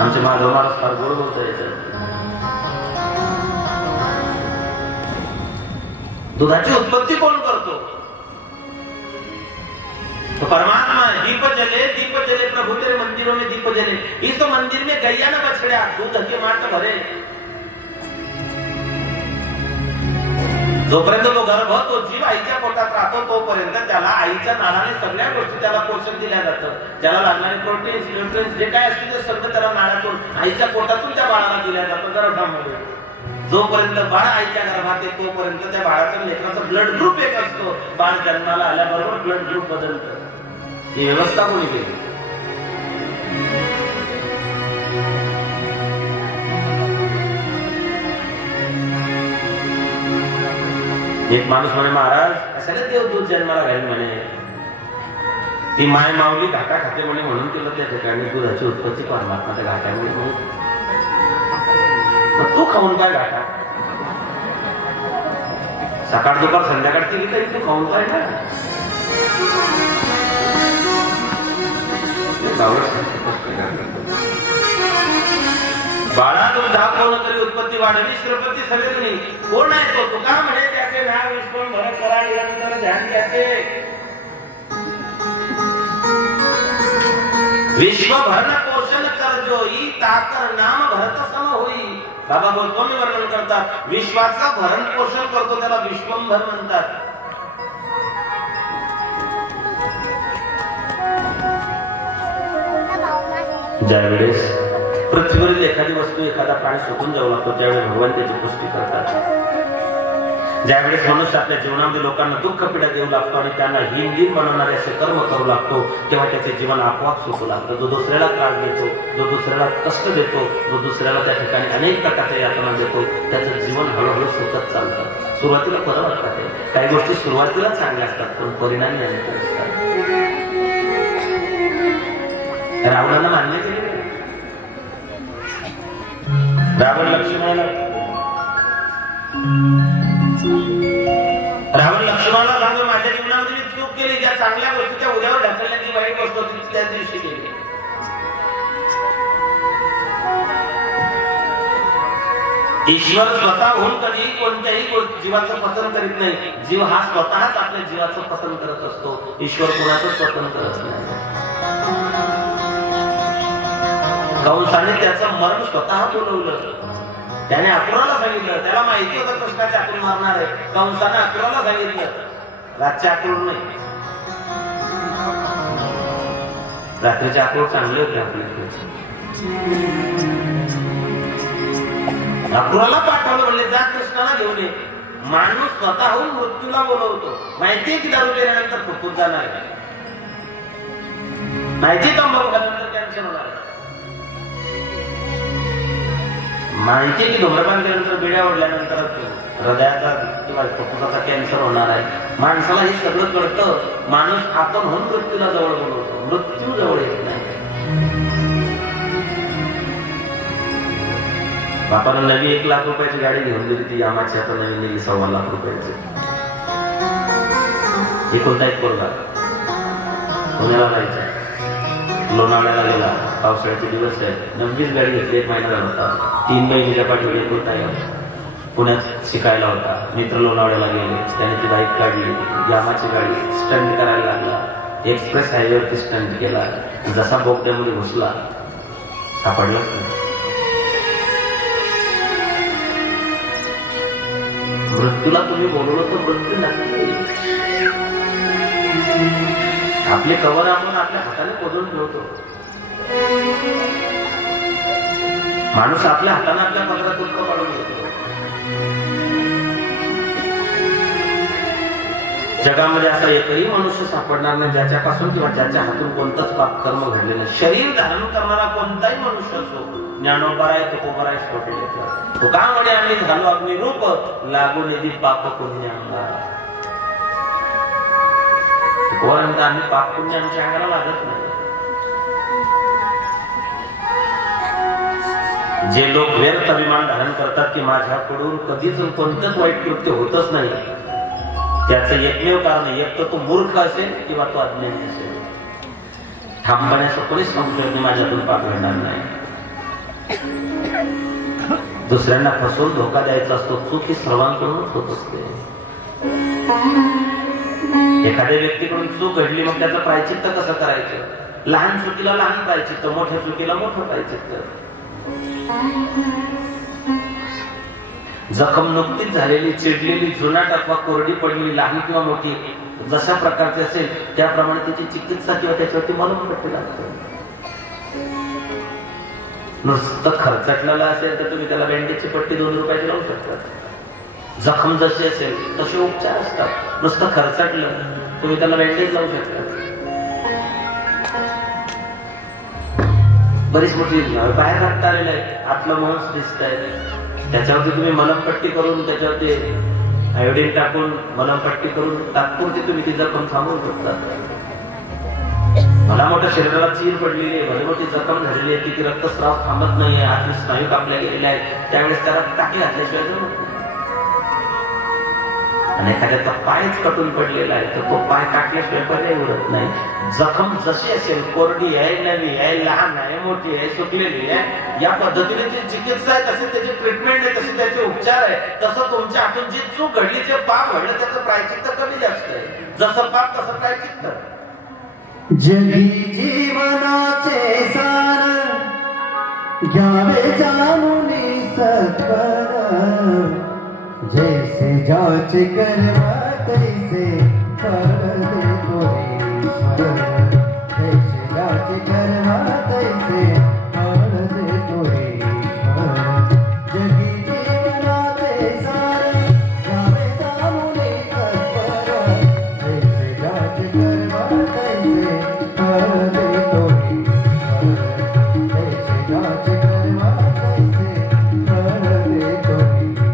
आमचे माधव महाराज फार गोड बोलता येतात. दुधाची उत्पत्ती कोण करतो? तो परमात्मा है. दीप जले प्रभु तेरे मंदिरों में दीप जले. इस तो मंदिर में गैया न बछड़ा दूध के माट भरे. जोपर्यंत तो गर्भ तो जीव आईच्या पोटात राहतो तोपर्यंत त्याला आईच्या नाळाने सगळ्या गोष्टी त्याला पोषण दिल्या जातं. त्याला लागणारे प्रोटीन्स न्यूट्रिएंट्स जे काय असतील ते सगळं त्याला नाळातून आईच्या पोटातून त्या बाळाला दिल्या जातं गर्भामध्ये. जोपर्यंत बाळ आईच्या गर्भात आहे तोपर्यंत त्या बाळाचा लेकराचा ब्लड ग्रुप एक असतो. बाळ जन्माला आल्याबरोबर ब्लड ग्रुप बदलतं. ही व्यवस्था कोणी केली? एक माणूस म्हणे महाराज कशाला देव दूध जन्माला घाल म्हणे. ती माय माऊली घाटा खाते म्हणे म्हणून तिला त्या ठिकाणी दुधाची उत्पत्ती परमात्मा त्या घाट्यामुळे म्हणून. तू खाऊन काय घाटा? सकाळ दुपार संध्याकाळ केली तरी तू खाऊन काय ना. बाळा दुधा कोण तरी उत्पत्ती वाढली श्रीपती सगळी कोण आहे तो? तुका म्हणे त्याचे नाव विश्वंभर करा निरंतर ध्यान त्याचे. विश्वभर पोषण कर जोई ताकर नाम भरत सम होई. बाबा गोस्वामी वर्णन करतात विश्वाचं भरण पोषण करतो त्याला विश्वंभर म्हणतात. ज्यावेळेस पृथ्वीवरील एखादी वस्तू एखादा प्राणी सुकून जाऊ लागतो त्यावेळेस भगवान त्याची पुष्टी करतात. ज्यावेळेस मनुष्य आपल्या जीवनामध्ये लोकांना दुःख पीडा देऊ लागतो आणि त्यांना हीन बनवणारे असे कर्म करू लागतो तेव्हा त्याचे जीवन आपोआप सुटू लागतं. जो दुसऱ्याला त्रास देतो, जो दुसऱ्याला कष्ट देतो, जो दुसऱ्याला त्या ठिकाणी अनेक प्रकारच्या यातना देतो त्याचं जीवन हळूहळू सुटत चालतं. सुरुवातीला बरं वाटतं. काही गोष्टी सुरुवातीला चांगल्या असतात पण परिणामी अनेक असतात. रावणाला मान्य केले. रावण लक्ष्मणाला सांगतो माझ्या जीवनामध्ये मी चूक केली. ज्या चांगल्या गोष्टी त्या उद्यावर ढकलण्याची वाईट गोष्ट होती त्या दिवशी केली. ईश्वर स्वतःहून कधी कोणत्याही जीवाचं पतन करीत नाही. जीव हा स्वतःच आपल्या जीवाचं पतन करत असतो. ईश्वर कोणाचंच पतन करत नाही. कंसाने त्याचं मरण स्वतः बोलवलं. त्याने अक्रूराला सांगितलं. त्याला माहिती होतं कृष्णाचे अक्रूर मारणार आहे. कंसाने अक्रूराला सांगितलं. रातचे अक्रूर नाही. रात्रीचे अक्रूर चांगले होते आपले. अक्रूराला पाठवलं म्हणले जा कृष्णाला घेऊन ये. माणूस स्वतःहून मृत्यूला बोलवतो. माहितीये की दारू केल्यानंतर फुटून जाणार आहे. माहिती तंबाखू खाल्ल्यानंतर कॅन्सर होणार आहे. माहिती की धूम्रपान केल्यानंतर बिड्या ओढल्यानंतर हृदयाचा किंवा फुफ्फुसाचा कॅन्सर होणार आहे. माणसाला हे सगळं कळतं. माणूस आपण होऊन मृत्यूला जवळ बोलवतो. मृत्यू जवळ येत नाही. बापाला नवी 1 लाख रुपयाची गाडी घेऊन दिली. ती यामाची आता नवीन दिली 1.25 लाख रुपयाची. एकोणता एक पोरगा पुण्याला जायचा. लोणावळ्याला गेला. पावसाळ्याचे दिवस आहेत. नवीच गाडी घेतली. 1 महिना झाला होता. 3 महिन्याच्या पाठीवर होता. पुण्यात शिकायला होता. मित्र लोणावळ्याला गेले. त्याने ती बाईक काढली. यामाची गाडी स्टंट करायला लागला. एक्सप्रेस हायवेवरती स्टंट केला. जसा बोगद्यामध्ये घुसला सापडलाच नाही. मृत्यूला तुम्ही बोलवलं तर मृत्यू नक्की. आपले कवर आपण आपल्या हाताने कोदून ठेवतो. माणूस आपल्या हाताने आपल्या पदरात दुःख पाडून घेतो. जगामध्ये असा एकही मनुष्य सापडणार नाही ज्याच्यापासून किंवा ज्याच्या हातून कोणतंच पाप कर्म घडलेलं नाही. शरीर धारण करणारा कोणताही मनुष्य असो. ज्ञानोबा आहे तो कोबरा आहे छोटे तो का म्हणे आम्ही झालो अग्निरूप लागून येते पाप पुण्य अंगाला. आम्ही पाप पुण्य आमच्या अंगाला लागत नाही. जे लोक व्यर्थ अभिमान धारण करतात की माझ्याकडून कधीच कोणतंच वाईट कृत्य होतच नाही त्याचं एकमेव कारण एक तर तो मूर्ख असेल किंवा तो अज्ञानी असेल. ठामपणे कोणीच सांगू शकत नाही माझ्यातून पाप घडणार नाही. दुसऱ्यांना फसवून धोका द्यायचा असतो. चूक ही सर्वांकडूनच होत असते. एखाद्या व्यक्तीकडून चूक घडली, मग त्याचं प्रायचित्त कसं करायचं? लहान चुकीला लहान प्रायचित्त, मोठ्या चुकीला मोठं प्रायचित्त. जखम नुकतीच झालेली, चिडलेली, जुनाट अथवा कोरडी पडलेली, लहान किंवा मोठी, जशा प्रकारची असेल त्याप्रमाणे त्याची चिकित्सा किंवा त्याच्यावरती मलमपट्टी लागते. नुसतं खर्चटलेलं असेल तर तुम्ही त्याला बँडेजची पट्टी 2 रुपयाची लावू शकता. जखम जशी असेल तसे उपचार असतात. नुसतं खर्चटलं तुम्ही त्याला बँडेज लावू शकता. बरीच मोठी बाहेर रक्त आलेलं आहे, आतलं मांस दिसत आहे, त्याच्यावरती तुम्ही मलमपट्टी करून, त्याच्यावरती आयोडीन टाकून मलमपट्टी करून तात्पुरती तुम्ही ती जखम थांबवू शकता. मला मोठ्या शरीराला चीर पडलेली आहे, भले मोठी जखम झालेली आहे, ती रक्तस्राव थांबत नाहीये, आतली स्नायू कापल्या गेलेल्या आहेत, त्यावेळेस त्याला टाकी घातल्याशिवाय जमत नाही. आणि एखाद्याचा पायच कटून पडलेला आहे तर तो पाय काटल्याशिवाय पर्याय उरत नाही. जखम जशी असेल, कोरडी आहे, नवी आहे, लहान आहे, मोठी आहे, सुकलेली आहे, या पद्धतीने जी चिकित्सा आहे, तसे त्याची ट्रीटमेंट आहे, तसे त्याचे उपचार आहे. तसं तुमच्या हातून जी चूक घडली, जे पाप घडलं, त्याचं प्रायचित्त कमी जास्त आहे. जसं पाप तसं प्रायचित्त. जगी जीवनाचे सार घ्यावे जाणून सत्वर, जैसे जाचे कर्म तैसे फल देतो ईश्वर, जैसे जाचे कर्म तैसे फल देतो ईश्वर. जगी जीवनाचे सार घ्यावे जाणून सत्वर, जैसे जाचे कर्म तैसे फल देतो ईश्वर, जैसे जाचे कर्म तैसे फल देतो ईश्वर.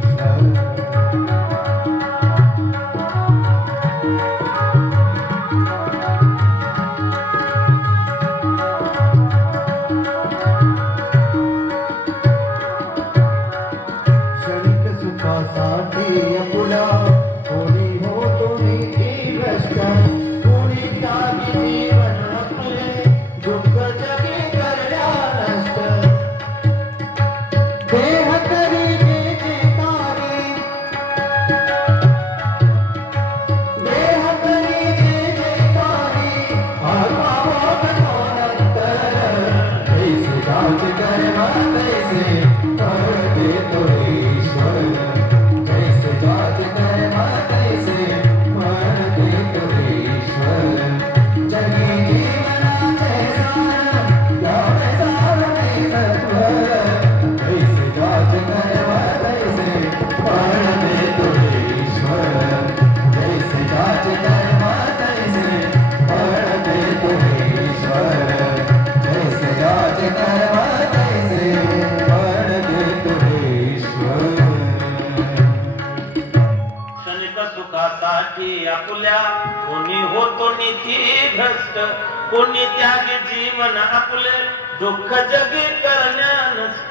कोणी त्यागे जीवन आपले, दुःख जगी करण्या नष्ट.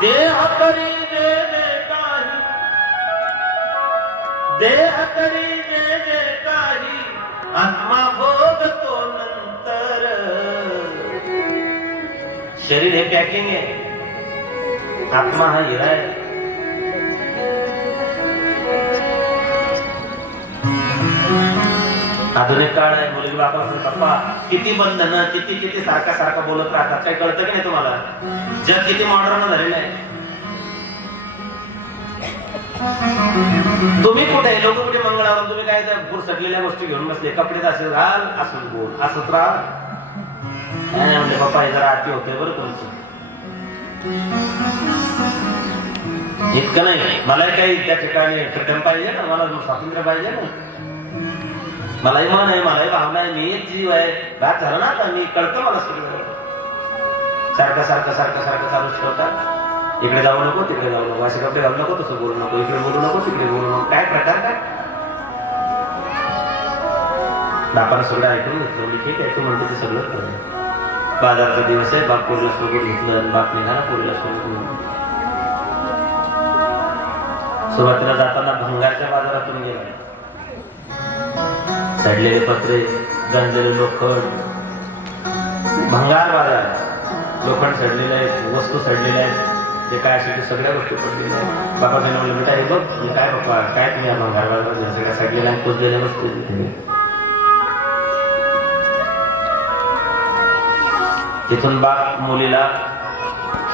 देह करी जे जे काही, देह करी जे जे काही, आत्मा भोगतो नंतर. शरीर हे पॅकिंग आहे, आत्मा हा हिरा आहे. आधुनिक काळ आहे. मुली बापा पप्पा किती बंधन, किती किती सारखा सारखा बोलत राहतात. काही कळतं की नाही तुम्हाला? जग किती मॉडर्न झालेलं आहे. तुम्ही कुठे, लोक कुठे मंगळावर, तुम्ही काय त्या पुरसटलेल्या गोष्टी घेऊन बसले. कपडे असे घाल, असंच बोल, असंच राहा. म्हणजे पप्पा हे जरा आती होते बरं तुमचं. इतकं नाही. मला काही त्या ठिकाणी फ्रीडम पाहिजे ना, मला स्वातंत्र्य पाहिजे ना. मलाही मन आहे, मलाही भावना आहे, मी एक जीव आहे. घात झालं ना आता, मी कळतं मला सगळं. सारखं सारखं सारखं सारखं चालूच ठेवतात. इकडे जाऊ नको, तिकडे जाऊ नको, असे कपडे घालू नको, तसं बोलू नको, इकडे बोलू नको, तिकडे बोलू नको. काय प्रकार काय? बापानं सगळं ऐकून घेतलं. मी ठीक आहे, तू म्हणते ते सगळं कर. बाजारचा दिवस आहे, बाप पोरीला सोबत घेतलं, बाप निघाला पोरीला सोबत घेऊन. सुरुवातीला जाताना भंगारच्या बाजारातून गेला. सडलेले पत्रे, गंजलेले लोखंड, भंगार बाजार. लोखंड सडलेलं आहे, वस्तू सडलेल्या आहेत, जे काय असेल ते सगळ्या गोष्टी पडलेल्या आहेत. बाबा त्याने म्हणलं बेटा हे बघ हे काय बाबा काय तुम्ही आपण घराला सगळ्या सडलेल्या आणि कुजलेल्या वस्तू. तिथून बाप मुलीला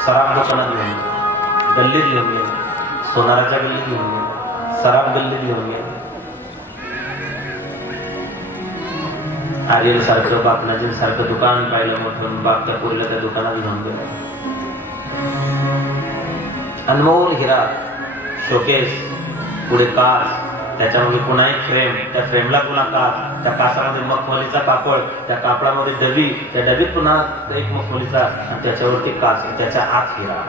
सराफ दुकानात घेऊन गेला, गल्लीत घेऊन गेला, सोनाराच्या गल्लीत घेऊन गेला, सराफ गल्लीत घेऊन गेला. आर्यन सारखं बापनाजी सारखं दुकान पाहिलं मोठं, बाप त्या पोरीला त्या दुकानात घेऊन गेला. अनमोल हिरा, शोकेस, पुढे काच, त्याच्यामध्ये पुन्हा एक फ्रेम, त्या फ्रेमला पुन्हा काच, त्या काचामध्ये मखमलीचा कापड, त्या कापडामध्ये डबी, त्या डबीत पुन्हा एक मखमलीचा आणि त्याच्यावरती काच, त्याच्या आत हिरा.